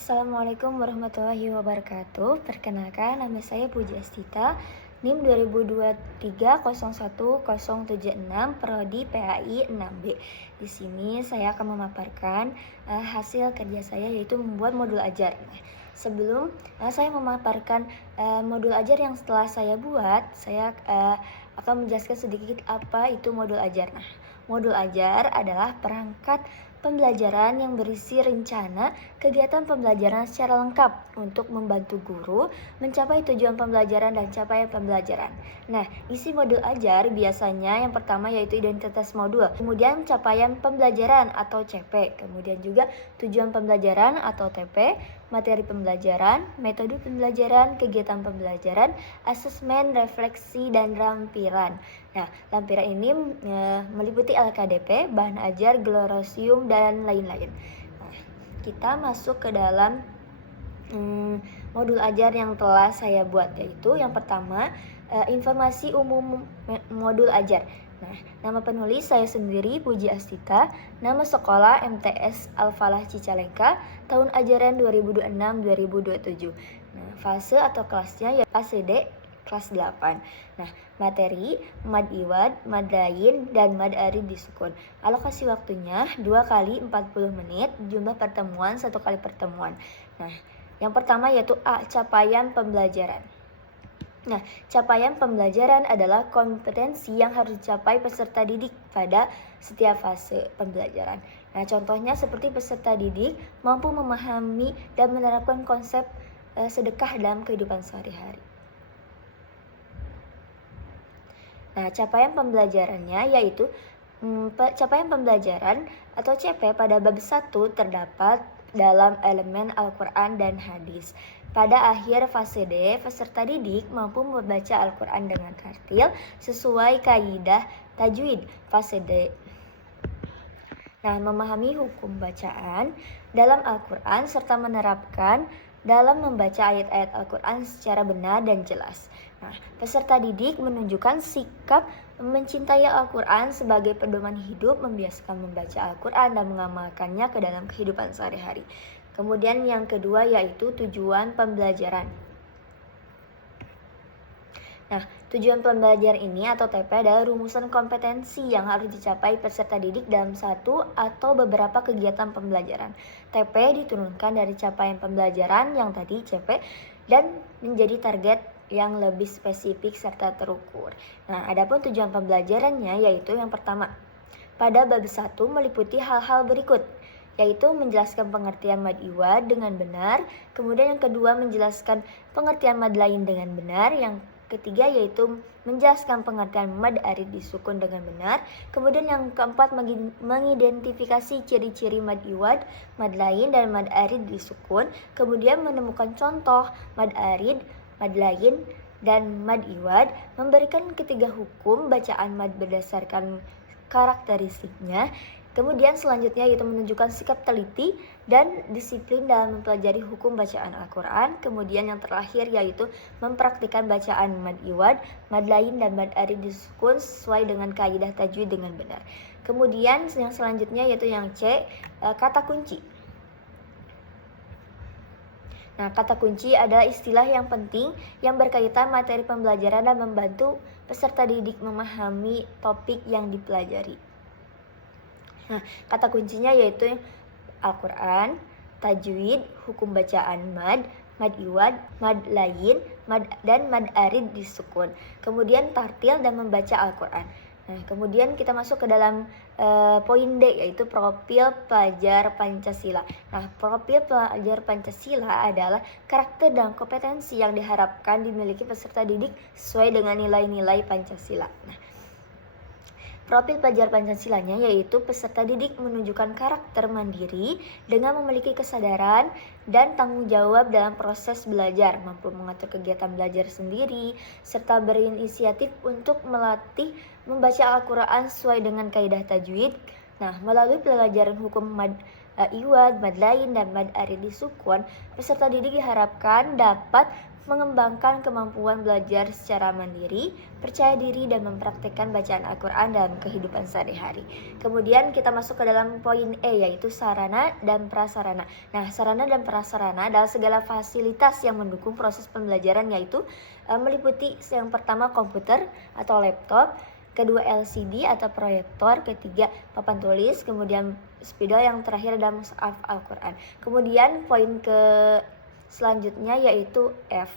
Assalamualaikum warahmatullahi wabarakatuh. Perkenalkan, nama saya Puji Astita, NIM 2023010076, Prodi PAI 6B. Di sini saya akan memaparkan hasil kerja saya, yaitu membuat modul ajar. Sebelum saya memaparkan modul ajar yang setelah saya buat, saya akan menjelaskan sedikit apa itu modul ajar. Modul ajar adalah perangkat pembelajaran yang berisi rencana kegiatan pembelajaran secara lengkap untuk membantu guru mencapai tujuan pembelajaran dan capaian pembelajaran. Nah, isi modul ajar biasanya yang pertama yaitu identitas modul, kemudian capaian pembelajaran atau CP, kemudian juga tujuan pembelajaran atau TP, materi pembelajaran, metode pembelajaran, kegiatan pembelajaran, asesmen, refleksi, dan lampiran. Nah, lampiran ini meliputi LKDP, bahan ajar, glorosium, dan lain-lain. Nah, kita masuk ke dalam modul ajar yang telah saya buat, yaitu yang pertama, informasi umum modul ajar. Nah, nama penulis saya sendiri, Puji Astita, nama sekolah MTS Al-Falah Cicalengka, tahun ajaran 2026-2027. Nah, fase atau kelasnya ya fase D, kelas 8. Nah, materi mad iwad, mad lain, dan mad arid disukun. Alokasi waktunya 2 kali 40 menit, jumlah pertemuan 1 kali pertemuan. Nah, yang pertama yaitu A, capaian pembelajaran. Nah, capaian pembelajaran adalah kompetensi yang harus dicapai peserta didik pada setiap fase pembelajaran. Nah, contohnya seperti peserta didik mampu memahami dan menerapkan konsep sedekah dalam kehidupan sehari-hari. Nah, capaian pembelajarannya yaitu capaian pembelajaran atau CP pada bab 1 terdapat dalam elemen Al-Quran dan hadis. Pada akhir fase D, peserta didik mampu membaca Al-Quran dengan tartil sesuai kaidah tajwid fase D. Nah, memahami hukum bacaan dalam Al-Quran serta menerapkan dalam membaca ayat-ayat Al-Quran secara benar dan jelas. Nah, peserta didik menunjukkan sikap mencintai Al-Quran sebagai pedoman hidup, membiasakan membaca Al-Quran dan mengamalkannya ke dalam kehidupan sehari-hari. Kemudian yang kedua yaitu tujuan pembelajaran. Nah, tujuan pembelajaran ini atau TP adalah rumusan kompetensi yang harus dicapai peserta didik dalam satu atau beberapa kegiatan pembelajaran. TP diturunkan dari capaian pembelajaran yang tadi CP dan menjadi target yang lebih spesifik serta terukur. Nah, adapun tujuan pembelajarannya yaitu yang pertama, pada bab 1 meliputi hal-hal berikut, yaitu menjelaskan pengertian mad iwad dengan benar, kemudian yang kedua menjelaskan pengertian mad lain dengan benar, yang ketiga yaitu menjelaskan pengertian mad arid disukun dengan benar, kemudian yang keempat mengidentifikasi ciri-ciri mad iwad, mad lain, dan mad arid disukun, kemudian menemukan contoh mad arid, mad lain, dan mad iwad, memberikan ketiga hukum bacaan mad berdasarkan karakteristiknya. Kemudian selanjutnya yaitu menunjukkan sikap teliti dan disiplin dalam mempelajari hukum bacaan Al-Quran. Kemudian yang terakhir yaitu mempraktikkan bacaan mad iwad, mad lain, dan mad arid disukun sesuai dengan kaidah tajwid dengan benar. Kemudian yang selanjutnya yaitu yang C, kata kunci. Nah, kata kunci adalah istilah yang penting yang berkaitan materi pembelajaran dan membantu peserta didik memahami topik yang dipelajari. Nah, kata kuncinya yaitu Al-Quran, tajwid, hukum bacaan mad, mad iwad, mad lain, dan mad arid disukun. Kemudian tartil dan membaca Al-Quran. Nah, kemudian kita masuk ke dalam poin D, yaitu profil pelajar Pancasila. Nah, profil pelajar Pancasila adalah karakter dan kompetensi yang diharapkan dimiliki peserta didik sesuai dengan nilai-nilai Pancasila. Nah, profil pelajar Pancasilanya yaitu peserta didik menunjukkan karakter mandiri dengan memiliki kesadaran dan tanggung jawab dalam proses belajar, mampu mengatur kegiatan belajar sendiri, serta berinisiatif untuk melatih membaca Al-Quran sesuai dengan kaidah tajwid. Nah, melalui pelajaran hukum mad iwad, mad lain, dan mad arid disukun, peserta didik diharapkan dapat mengembangkan kemampuan belajar secara mandiri, percaya diri, dan mempraktikkan bacaan Al-Quran dalam kehidupan sehari-hari. Kemudian kita masuk ke dalam poin E, yaitu sarana dan prasarana. Nah, sarana dan prasarana adalah segala fasilitas yang mendukung proses pembelajaran, yaitu meliputi yang pertama komputer atau laptop, kedua LCD atau proyektor, ketiga papan tulis, kemudian spidol, yang terakhir adalah mushaf Al-Quran. Kemudian poin ke selanjutnya yaitu F.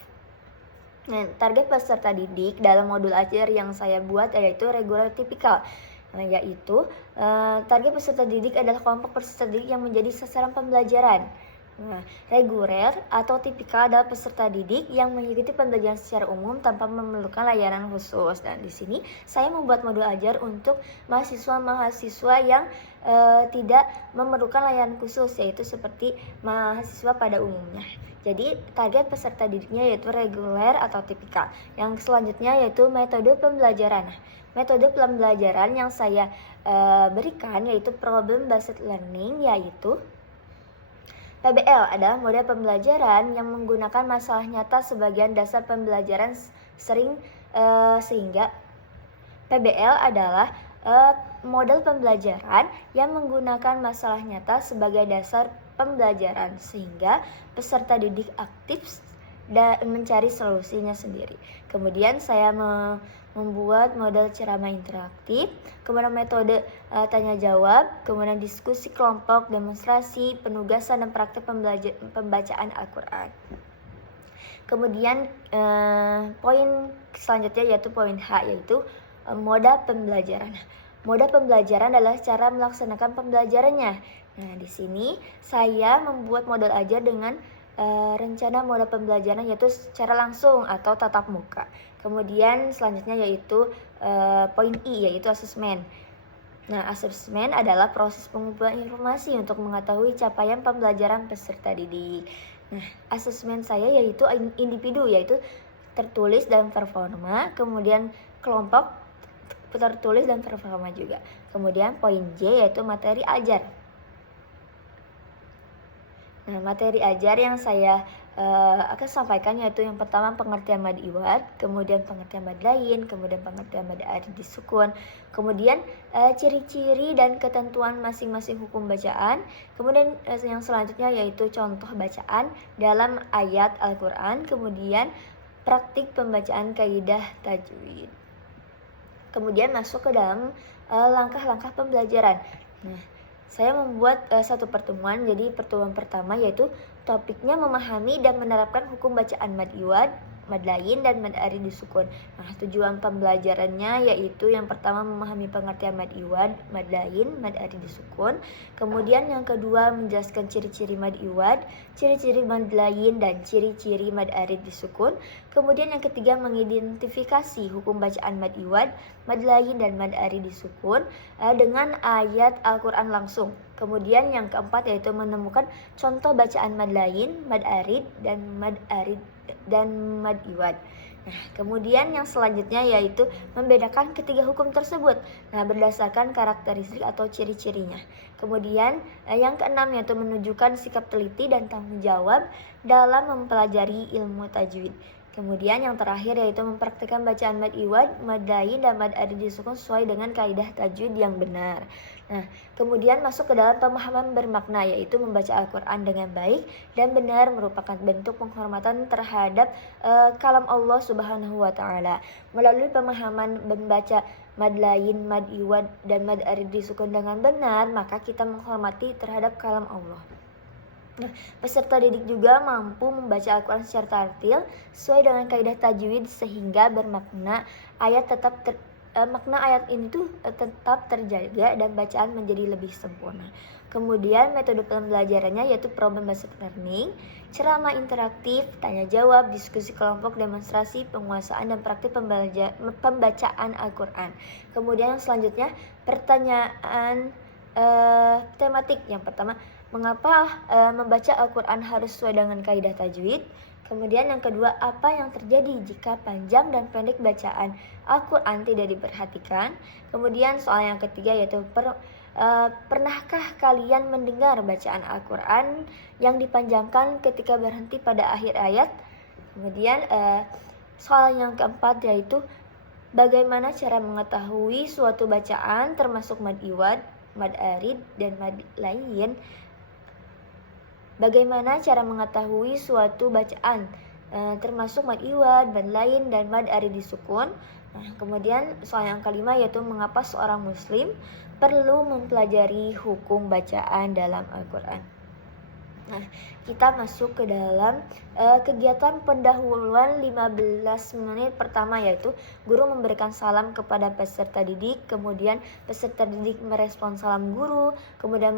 Nah, target peserta didik dalam modul ajar yang saya buat yaitu regular tipikal. Yaitu target peserta didik adalah kelompok peserta didik yang menjadi sasaran pembelajaran. Nah, reguler atau tipikal adalah peserta didik yang mengikuti pembelajaran secara umum tanpa memerlukan layanan khusus. Dan di sini saya membuat modul ajar untuk mahasiswa-mahasiswa yang tidak memerlukan layanan khusus, yaitu seperti mahasiswa pada umumnya. Jadi target peserta didiknya yaitu reguler atau tipikal. Yang selanjutnya yaitu metode pembelajaran. Metode pembelajaran yang saya berikan yaitu problem based learning, yaitu PBL adalah model pembelajaran yang menggunakan masalah nyata sebagai dasar pembelajaran sehingga PBL adalah model pembelajaran yang menggunakan masalah nyata sebagai dasar pembelajaran sehingga peserta didik aktif dan mencari solusinya sendiri. Kemudian saya membuat model ceramah interaktif, kemudian metode tanya jawab, kemudian diskusi kelompok, demonstrasi, penugasan, dan praktik pembacaan Al-Quran. Kemudian poin selanjutnya yaitu poin H, yaitu moda pembelajaran. Moda pembelajaran adalah cara melaksanakan pembelajarannya. Nah, di sini saya membuat model ajar dengan rencana moda pembelajaran yaitu secara langsung atau tatap muka. Kemudian selanjutnya yaitu poin I, yaitu asesmen. Nah, asesmen adalah proses pengumpulan informasi untuk mengetahui capaian pembelajaran peserta didik. Nah, asesmen saya yaitu individu, yaitu tertulis dan performa, kemudian kelompok tertulis dan performa juga. Kemudian poin J yaitu materi ajar. Nah, materi ajar yang saya akan sampaikan yaitu yang pertama pengertian mad iwad, kemudian pengertian mad lain, kemudian pengertian mad arid disukun, kemudian ciri-ciri dan ketentuan masing-masing hukum bacaan, kemudian yang selanjutnya yaitu contoh bacaan dalam ayat Al-Quran, kemudian praktik pembacaan kaidah tajwid. Kemudian masuk ke dalam langkah-langkah pembelajaran. Nah, saya membuat satu pertemuan. Jadi pertemuan pertama yaitu topiknya memahami dan menerapkan hukum bacaan mad iwad, mad lain, dan mad arid disukun. Nah, tujuan pembelajarannya yaitu yang pertama memahami pengertian mad iwad, mad lain, mad arid disukun. Kemudian yang kedua menjelaskan ciri-ciri mad iwad, ciri-ciri mad lain, dan ciri-ciri mad arid disukun. Kemudian yang ketiga mengidentifikasi hukum bacaan mad iwad, mad lain, dan mad arid disukun dengan ayat Al-Quran langsung. Kemudian yang keempat yaitu menemukan contoh bacaan mad lain, mad arid, dan mad iwad. Nah, kemudian yang selanjutnya yaitu membedakan ketiga hukum tersebut. Nah, berdasarkan karakteristik atau ciri-cirinya. Kemudian yang keenam yaitu menunjukkan sikap teliti dan tanggung jawab dalam mempelajari ilmu tajwid. Kemudian yang terakhir yaitu mempraktikkan bacaan mad iwad, mad lain, dan mad arid disukun sesuai dengan kaidah tajwid yang benar. Nah, kemudian masuk ke dalam pemahaman bermakna, yaitu membaca Al-Quran dengan baik dan benar merupakan bentuk penghormatan terhadap kalam Allah Subhanahu wa Ta'ala. Melalui pemahaman membaca mad lain, mad iwad, dan mad arid disukun dengan benar, maka kita menghormati terhadap kalam Allah. Nah, peserta didik juga mampu membaca Al-Quran secara tartil sesuai dengan kaidah tajwid sehingga bermakna makna ayat ini tuh tetap terjaga dan bacaan menjadi lebih sempurna. Kemudian metode pembelajarannya yaitu problem based learning, ceramah interaktif, tanya jawab, diskusi kelompok, demonstrasi, penguasaan, dan praktik pembacaan Al-Quran. Kemudian yang selanjutnya pertanyaan tematik. Yang pertama, mengapa membaca Al-Quran harus sesuai dengan kaidah tajwid? Kemudian yang kedua, apa yang terjadi jika panjang dan pendek bacaan Al-Quran tidak diperhatikan? Kemudian soal yang ketiga yaitu Pernahkah kalian mendengar bacaan Al-Quran yang dipanjangkan ketika berhenti pada akhir ayat? Kemudian soal yang keempat yaitu bagaimana cara mengetahui suatu bacaan termasuk mad iwad, mad arid, dan mad lain? Bagaimana cara mengetahui suatu bacaan termasuk mad iwad, mad lain, dan mad arid disukun? Nah, kemudian soal yang kelima yaitu mengapa seorang muslim perlu mempelajari hukum bacaan dalam Al-Quran. Nah, kita masuk ke dalam kegiatan pendahuluan 15 menit pertama, yaitu guru memberikan salam kepada peserta didik, kemudian peserta didik merespon salam guru, kemudian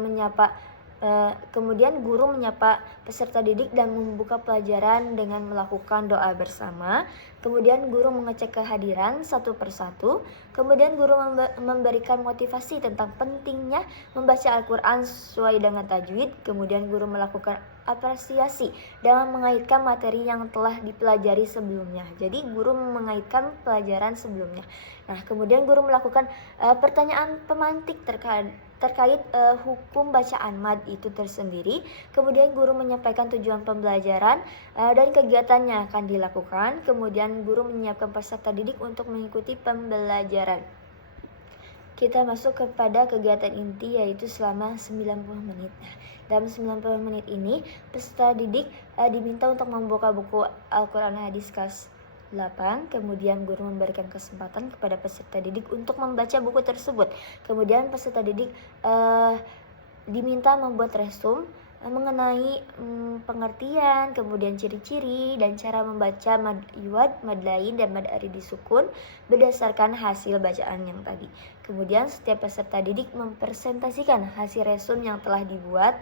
guru menyapa peserta didik dan membuka pelajaran dengan melakukan doa bersama. Kemudian guru mengecek kehadiran satu persatu. Kemudian guru memberikan motivasi tentang pentingnya membaca Al-Quran sesuai dengan tajwid. Kemudian guru melakukan apresiasi dalam mengaitkan materi yang telah dipelajari sebelumnya. Jadi guru mengaitkan pelajaran sebelumnya. Nah, kemudian guru melakukan pertanyaan pemantik terkait hukum bacaan mad itu tersendiri. Kemudian guru menyampaikan tujuan pembelajaran dan kegiatan yang akan dilakukan. Kemudian guru menyiapkan peserta didik untuk mengikuti pembelajaran. Kita masuk kepada kegiatan inti yaitu selama 90 menit. Nah, dalam 90 menit ini peserta didik diminta untuk membuka buku Al-Quran Hadis kelas 8. Kemudian guru memberikan kesempatan kepada peserta didik untuk membaca buku tersebut. Kemudian peserta didik diminta membuat resume mengenai pengertian, kemudian ciri-ciri dan cara membaca mad iwad, mad lain, dan mad arid disukun berdasarkan hasil bacaan yang tadi. Kemudian setiap peserta didik mempresentasikan hasil resume yang telah dibuat.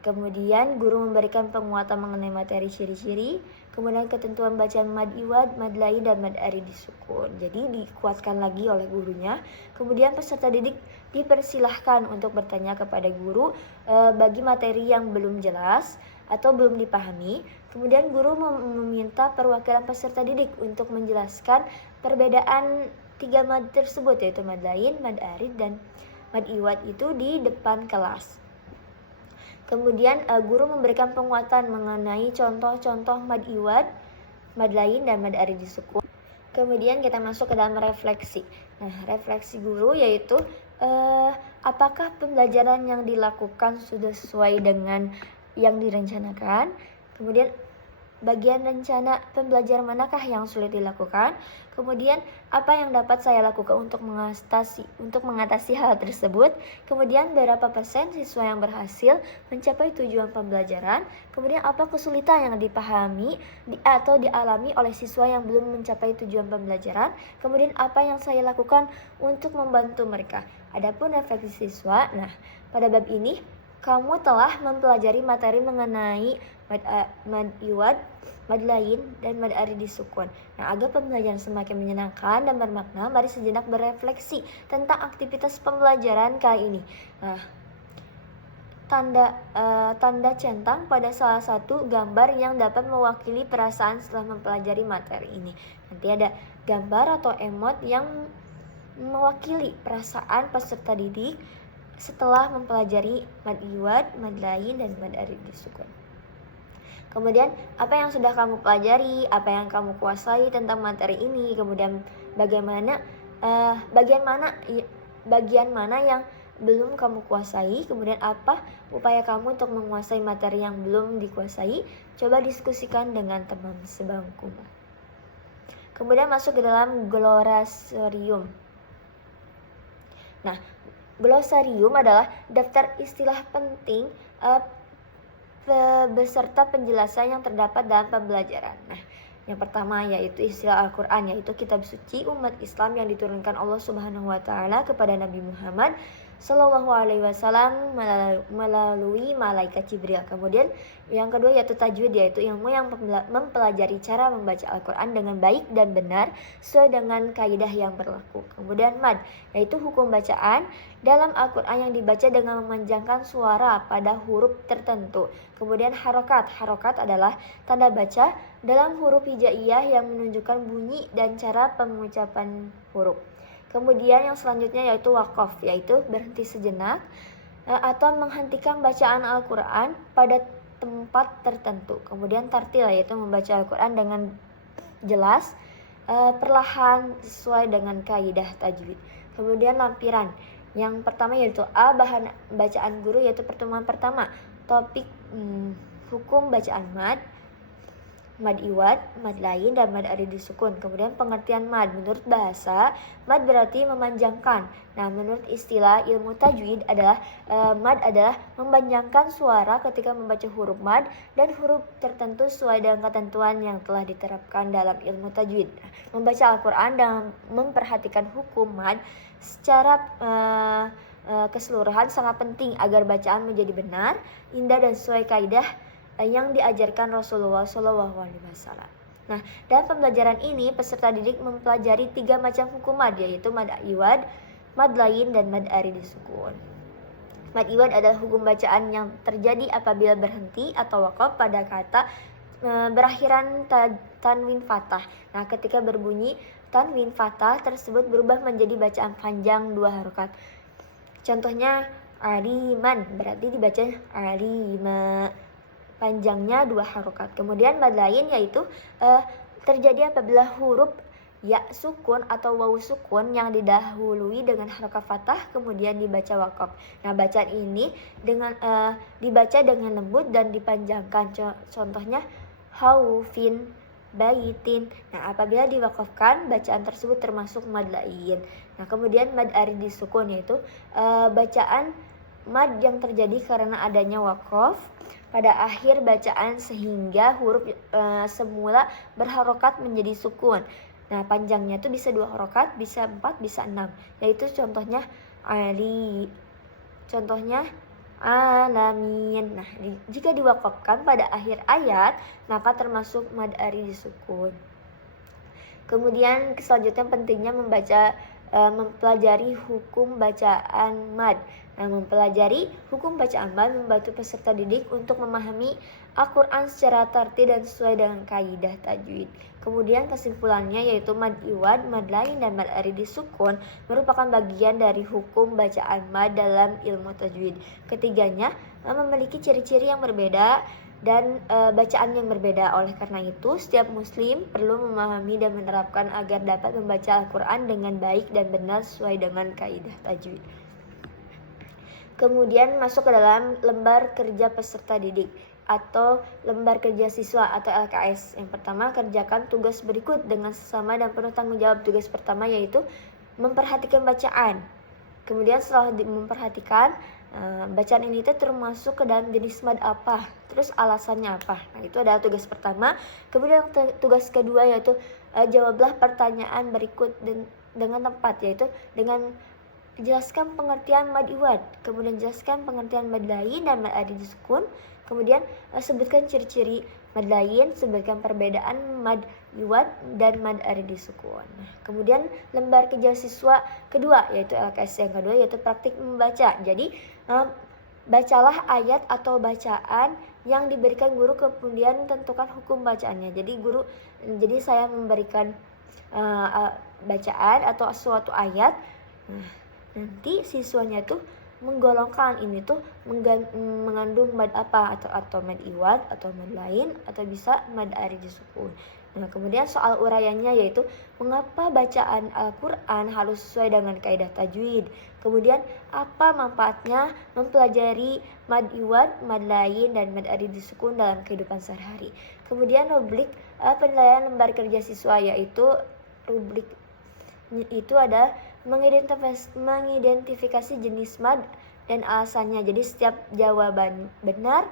Kemudian guru memberikan penguatan mengenai materi ciri-ciri, kemudian ketentuan bacaan mad iwad, mad lain, dan mad arid disukun. Jadi dikuatkan lagi oleh gurunya. Kemudian peserta didik dipersilahkan untuk bertanya kepada guru bagi materi yang belum jelas atau belum dipahami. Kemudian guru meminta perwakilan peserta didik untuk menjelaskan perbedaan 3 mad tersebut, yaitu mad lain, mad arid, dan mad iwad itu di depan kelas. Kemudian guru memberikan penguatan mengenai contoh-contoh mad iwad, mad lain, dan mad arid disukun. Kemudian kita masuk ke dalam refleksi. Nah, refleksi guru yaitu apakah pembelajaran yang dilakukan sudah sesuai dengan yang direncanakan? Kemudian bagian rencana pembelajaran manakah yang sulit dilakukan? Kemudian apa yang dapat saya lakukan untuk mengatasi hal tersebut? Kemudian berapa persen siswa yang berhasil mencapai tujuan pembelajaran? Kemudian apa kesulitan yang dipahami atau dialami oleh siswa yang belum mencapai tujuan pembelajaran? Kemudian apa yang saya lakukan untuk membantu mereka? Adapun refleksi siswa, nah pada bab ini kamu telah mempelajari materi mengenai mad iwad, mad lain, dan mad arid disukun. Nah, agar pembelajaran semakin menyenangkan dan bermakna, mari sejenak berefleksi tentang aktivitas pembelajaran kali ini. Nah, tanda centang pada salah satu gambar yang dapat mewakili perasaan setelah mempelajari materi ini. Nanti ada gambar atau emot yang mewakili perasaan peserta didik setelah mempelajari mad iwad, mad lain, dan mad arid disukun. Kemudian apa yang sudah kamu pelajari, apa yang kamu kuasai tentang materi ini, kemudian bagian mana yang belum kamu kuasai, kemudian apa upaya kamu untuk menguasai materi yang belum dikuasai. Coba diskusikan dengan teman sebangkumu. Kemudian masuk ke dalam glosarium. Nah, glosarium adalah daftar istilah penting beserta penjelasan yang terdapat dalam pembelajaran. Nah, yang pertama yaitu istilah Al-Quran, yaitu kitab suci umat Islam yang diturunkan Allah Subhanahu wa Ta'ala kepada Nabi Muhammad Sallallahu Alaihi Wasallam melalui malaikat Jibril. Kemudian yang kedua yaitu tajwid, yaitu ilmu yang mempelajari cara membaca Al-Quran dengan baik dan benar sesuai dengan kaidah yang berlaku. Kemudian mad, yaitu hukum bacaan dalam Al-Quran yang dibaca dengan memanjangkan suara pada huruf tertentu. Kemudian harokat adalah tanda baca dalam huruf hijaiyah yang menunjukkan bunyi dan cara pengucapan huruf. Kemudian yang selanjutnya yaitu waqaf, yaitu berhenti sejenak atau menghentikan bacaan Al-Quran pada tempat tertentu. Kemudian tartil, yaitu membaca Al-Quran dengan jelas, perlahan sesuai dengan kaidah tajwid. Kemudian lampiran. Yang pertama yaitu A, bahan bacaan guru, yaitu pertemuan pertama. Topik hukum bacaan mad iwad, mad lain, dan mad arid disukun. Kemudian pengertian mad. Menurut bahasa, mad berarti memanjangkan. Nah, menurut istilah ilmu tajwid adalah mad adalah memanjangkan suara ketika membaca huruf mad dan huruf tertentu sesuai dengan ketentuan yang telah diterapkan dalam ilmu tajwid. Membaca Al-Quran dan memperhatikan hukum mad secara keseluruhan sangat penting agar bacaan menjadi benar, indah, dan sesuai kaidah yang diajarkan Rasulullah SAW. Nah, dalam pembelajaran ini peserta didik mempelajari 3 macam hukum mad, yaitu mad iwad, mad lain, dan mad arid disukun. Mad iwad adalah hukum bacaan yang terjadi apabila berhenti atau waqaf pada kata berakhiran tanwin fathah. Nah, ketika berbunyi tanwin fathah tersebut berubah menjadi bacaan panjang 2 harokat. Contohnya ariman, berarti dibaca arima, panjangnya 2 harokat. Kemudian mad lain yaitu terjadi apabila huruf ya sukun atau waw sukun yang didahului dengan harokat fathah kemudian dibaca waqaf. Nah, bacaan ini dengan dibaca dengan lembut dan dipanjangkan. Contohnya haufin, baitin. Nah, apabila diwakafkan, bacaan tersebut termasuk mad lain. Nah, kemudian mad arid disukun yaitu bacaan mad yang terjadi karena adanya waqaf pada akhir bacaan sehingga huruf semula berharokat menjadi sukun. Nah, panjangnya itu bisa 2 harokat, bisa 4, bisa 6. Yaitu contohnya ali, contohnya alamin. Nah, jika diwakafkan pada akhir ayat, maka termasuk mad arid disukun. Kemudian selanjutnya pentingnya mempelajari hukum bacaan mad. Nah, mempelajari hukum bacaan mad membantu peserta didik untuk memahami Al-Quran secara tertib dan sesuai dengan kaidah tajwid. Kemudian kesimpulannya yaitu mad iwad, mad lain, dan mad arid disukun merupakan bagian dari hukum bacaan mad dalam ilmu tajwid. Ketiganya memiliki ciri-ciri yang berbeda dan bacaan yang berbeda. Oleh karena itu, setiap muslim perlu memahami dan menerapkan agar dapat membaca Al-Quran dengan baik dan benar sesuai dengan kaidah tajwid. Kemudian masuk ke dalam lembar kerja peserta didik atau lembar kerja siswa atau LKS. Yang pertama, kerjakan tugas berikut dengan sesama dan penuh tanggung jawab. Tugas pertama yaitu memperhatikan bacaan. Kemudian setelah memperhatikan bacaan ini termasuk ke dalam jenis mad apa, terus alasannya apa. Nah, itu adalah tugas pertama. Kemudian tugas kedua yaitu jawablah pertanyaan berikut dengan tepat, yaitu dengan jelaskan pengertian mad iwad, kemudian jelaskan pengertian mad lain dan mad arid disukun. Kemudian sebutkan ciri-ciri mad lain, sebutkan perbedaan mad iwad dan mad arid disukun. Nah, kemudian lembar kerja siswa kedua yaitu LKS yang kedua yaitu praktik membaca. Jadi bacalah ayat atau bacaan yang diberikan guru, kemudian tentukan hukum bacaannya. Jadi saya memberikan bacaan atau suatu ayat. Nah, nanti siswanya tuh menggolongkan ini tuh mengandung mad apa, atau mad iwad atau mad lain atau bisa mad arid disukun. Nah, kemudian soal uraiannya yaitu mengapa bacaan Al-Quran harus sesuai dengan kaidah tajwid. Kemudian apa manfaatnya mempelajari mad iwad, mad lain, dan mad arid disukun dalam kehidupan sehari-hari. Kemudian rubrik penilaian lembar kerja siswa yaitu rubrik itu ada mengidentifikasi jenis mad dan alasannya. Jadi setiap jawaban benar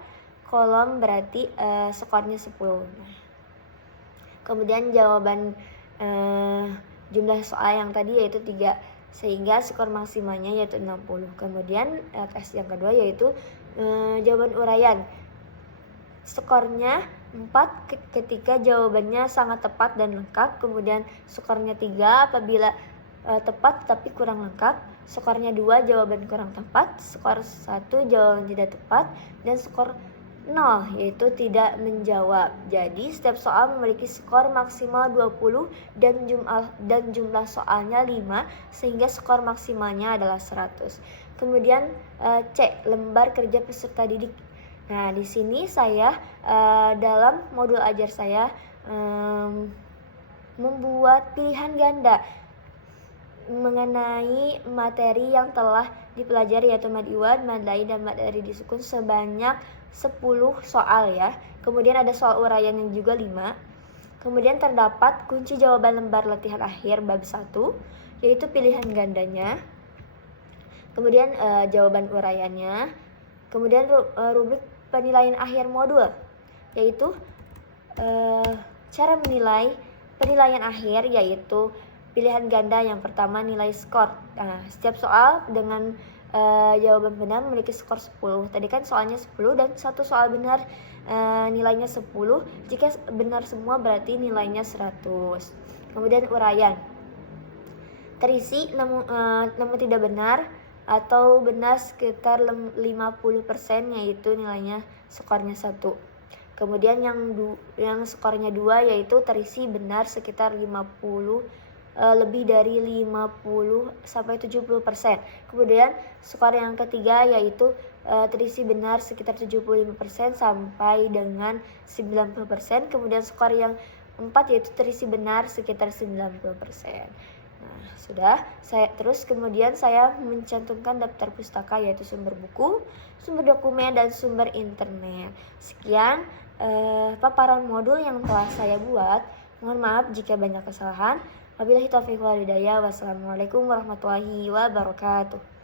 kolom berarti skornya 10. Kemudian jawaban jumlah soal yang tadi yaitu 3 sehingga skor maksimalnya yaitu 60. Kemudian tes yang kedua yaitu jawaban uraian. Skornya 4 ketika jawabannya sangat tepat dan lengkap. Kemudian skornya 3 apabila tepat tapi kurang lengkap. Skornya 2 jawaban kurang tepat. Skor 1 jawaban tidak tepat. Dan skor 0, yaitu tidak menjawab. Jadi setiap soal memiliki skor maksimal 20 dan jumlah soalnya 5 sehingga skor maksimalnya adalah 100. Kemudian C, lembar kerja peserta didik. Nah, di sini saya dalam modul ajar saya membuat pilihan ganda mengenai materi yang telah dipelajari, yaitu mad iwad, mad lain, dan mad dari disukun sebanyak 10 soal ya. Kemudian ada soal uraian yang juga 5. Kemudian terdapat kunci jawaban lembar latihan akhir bab 1, yaitu pilihan gandanya. Kemudian jawaban uraiannya. Kemudian rubrik penilaian akhir modul, yaitu cara menilai penilaian akhir, yaitu pilihan ganda yang pertama nilai skor. Nah, setiap soal dengan jawaban benar memiliki skor 10. Tadi kan soalnya 10 dan satu soal benar nilainya 10. Jika benar semua berarti nilainya 100. Kemudian uraian. Terisi namun tidak benar atau benar sekitar 50%, yaitu nilainya skornya 1. Kemudian yang skornya 2 yaitu terisi benar sekitar 50, lebih dari 50 sampai 70%. Kemudian skor yang ketiga yaitu terisi benar sekitar 75% sampai dengan 90%. Kemudian skor yang 4 yaitu terisi benar sekitar 90%. Nah, sudah. Kemudian saya mencantumkan daftar pustaka, yaitu sumber buku, sumber dokumen, dan sumber internet. Sekian paparan modul yang telah saya buat. Mohon maaf jika banyak kesalahan. Wabillahi taufiq wal hidayah. Wassalamualaikum warahmatullahi wabarakatuh.